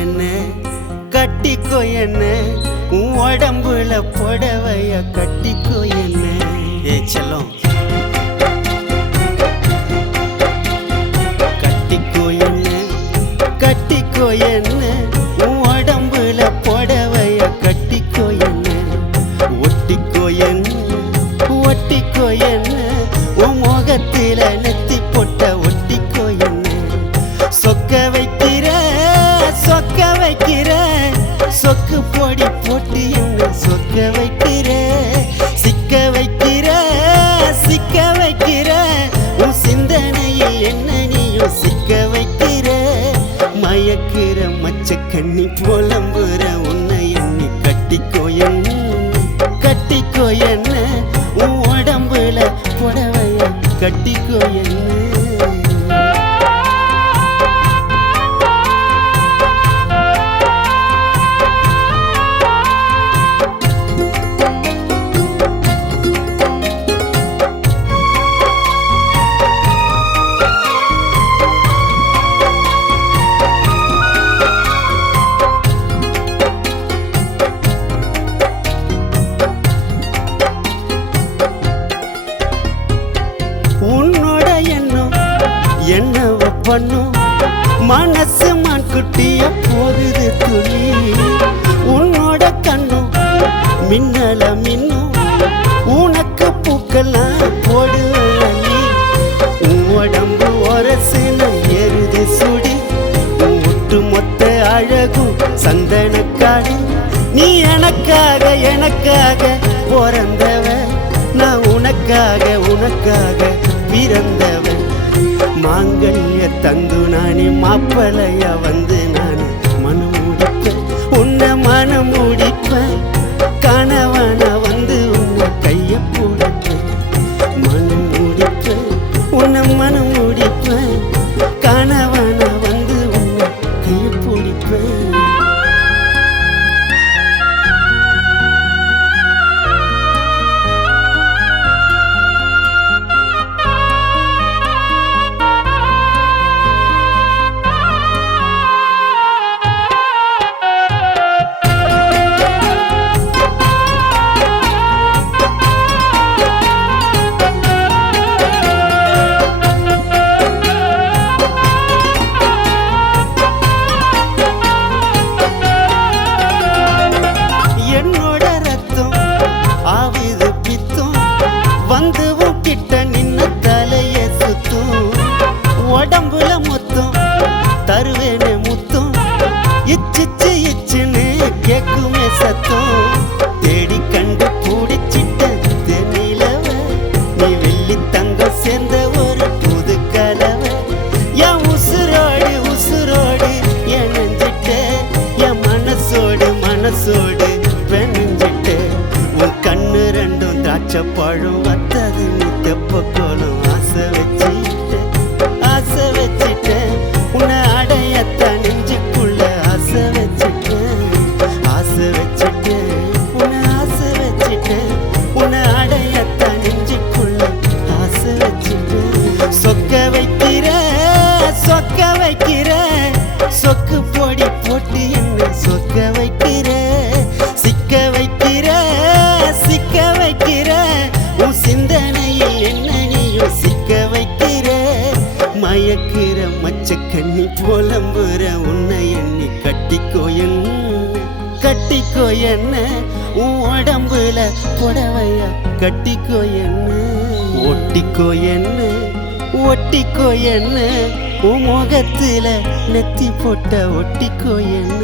என்ன கட்டிக்கோ என்ன உன் உடம்புல புடவைய கட்டிக்கோ என்ன. ஏ செல்லம் கட்டிக்கோ என்ன உன் உடம்புல புடவைய கட்டிக்கோ என்ன. ஒட்டிக்கோ என்ன உன் முகத்தில நெத்தி பொட்ட ஒட்டிக்கோ என்ன. சொக்க வைக்கிற சொக்கு பொடி போட்டு என்ன சொக்க வைக்கிற. சிக்க வைக்கிற உன் சிந்தனையில் என்ன நீயும் சிக்க வைக்கிற. மயக்கிற மச்ச கண்ணி புலம்புற உன்னை எண்ணி கட்டிக்கோ என்ன உன் உடம்புல புடவைய கட்டிக்கோ என்ன. உன்னோட எண்ணம் என்னவ பண்ணும் மனசு மான் குட்டிய போகுது துளி. உன்னோட கண்ணும் மின்னல மின்னும் உனக்கு பூக்கெல்லாம் போடுவள்ளி. உடம்பு ஒரசுன எருது சுடி ஒட்டு மொத்த அழகும் சந்தனக்காடு. நீ எனக்காக பிறந்தவ நான் உனக்காக பிறந்தவன். மாங்கல்ய தந்து நானே மாப்பிளையா வந்து நான் மனம் முடிப்பேன் உன்னை மனம் முடிப்பேன். கணவன வந்து உன்னை கைய போடுப்பேன் மனம் முடிப்பேன் உன்னை மனம் முடிப்பேன். கணவன வந்து உன்னை கைய போடிப்பேன். என்னோட ரத்தம் ஆவிது பித்தும் வந்து கிட்ட நின்ன தலைய சுத்தும். உடம்புல மொத்தம் தருவேனே முத்தும் இச்சுன்னு கேக்குமே சத்தம். தேடி கண்டு பூடிச்சிட்ட தென்னிலவ நீ வெள்ளி தங்கம் சேர்ந்த ஒரு புது கலவை. என் உசுரோடு என் நெஞ்சிட்ட என் மனசோடு பெண்ணிஞ்சிட்டு. உன் கண்ணு ரெண்டும் திராட்சை பழம் வத்தது நீ தெப்ப கோலம் ஆசை வச்சிட்டேன் உன்னை அடையத்த நெஞ்சுக்குள்ள ஆசை வச்சிட்டேன் உன்னை அடையத்த நெஞ்சுக்குள்ள ஆசை வச்சிட்டேன். சொக்க வைக்கிற சொக்கு பொடி போட்டு என்ன சொக்க வைக்கிற. சிக்க வைக்கிற உன் சிந்தனையில் என்ன நீயும் சிக்க வைக்கிற. மயக்கிற மச்ச கண்ணி புலம்புற உன்னை எண்ணி கட்டிக்கோ என்ன உன் உடம்புல புடவைய கட்டிக்கோ என்ன. ஒட்டிக்கோ என்ன உன் முகத்துல நெத்தி போட்ட ஒட்டிக்கோ என்ன.